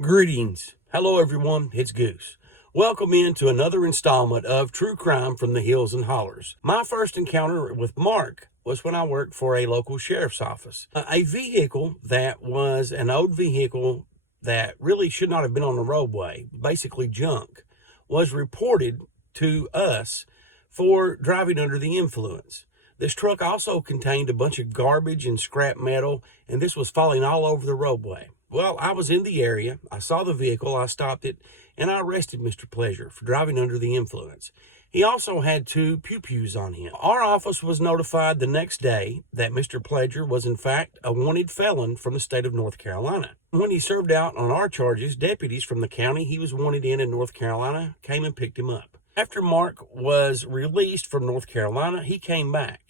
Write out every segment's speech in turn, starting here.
Greetings. Hello everyone, it's Goose. Welcome into another installment of True Crime from the Hills and Hollers. My first encounter with Mark was when I worked for a local sheriff's office. A vehicle that was an old vehicle that really should not have been on the roadway, basically junk, was reported to us for driving under the influence. This truck also contained a bunch of garbage and scrap metal, and this was falling all over the roadway. Well, I was in the area, I saw the vehicle, I stopped it, and I arrested Mr. Pledger for driving under the influence. He also had 2 pew-pews on him. Our office was notified the next day that Mr. Pledger was in fact a wanted felon from the state of North Carolina. When he served out on our charges, deputies from the county he was wanted in North Carolina came and picked him up. After Mark was released from North Carolina, he came back.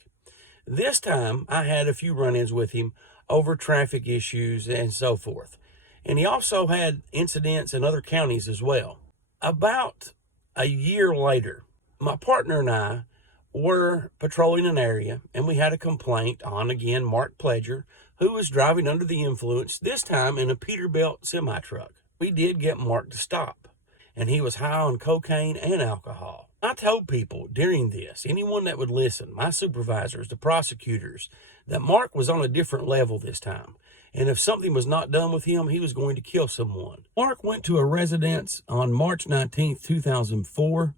This time, I had a few run-ins with him over traffic issues and so forth. And he also had incidents in other counties as well. About a year later, my partner and I were patrolling an area, and we had a complaint on, again, Mark Pledger, who was driving under the influence, this time in a Peterbilt semi-truck. We did get Mark to stop, and he was high on cocaine and alcohol. I told people during this, anyone that would listen, my supervisors, the prosecutors, that Mark was on a different level this time. And if something was not done with him, he was going to kill someone. Mark went to a residence on March 19th, 2004,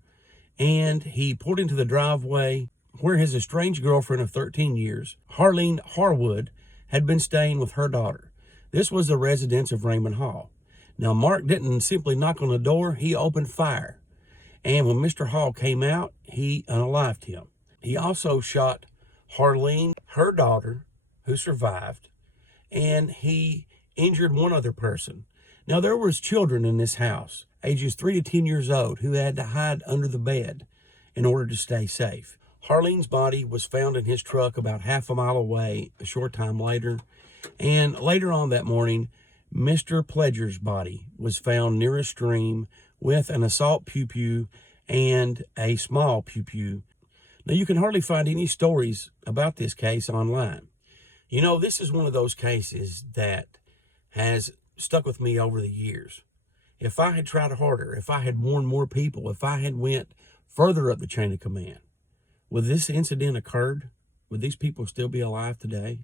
and he pulled into the driveway where his estranged girlfriend of 13 years, Harleen Harwood, had been staying with her daughter. This was the residence of Raymond Hall. Now, Mark didn't simply knock on the door, he opened fire. And when Mr. Hall came out, he unalived him. He also shot Harleen, her daughter, who survived, and he injured one other person. Now, there was children in this house, ages 3 to 10 years old, who had to hide under the bed in order to stay safe. Harleen's body was found in his truck about half a mile away a short time later. And later on that morning, Mr. Pledger's body was found near a stream with an assault pew-pew and a small pew-pew. Now, you can hardly find any stories about this case online. You know, this is one of those cases that has stuck with me over the years. If I had tried harder, if I had warned more people, if I had went further up the chain of command, would this incident occurred? Would these people still be alive today?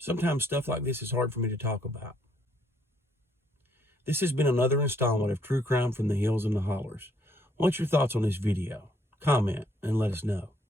Sometimes stuff like this is hard for me to talk about. This has been another installment of True Crime from the Hills and the Hollers. What's your thoughts on this video? Comment and let us know.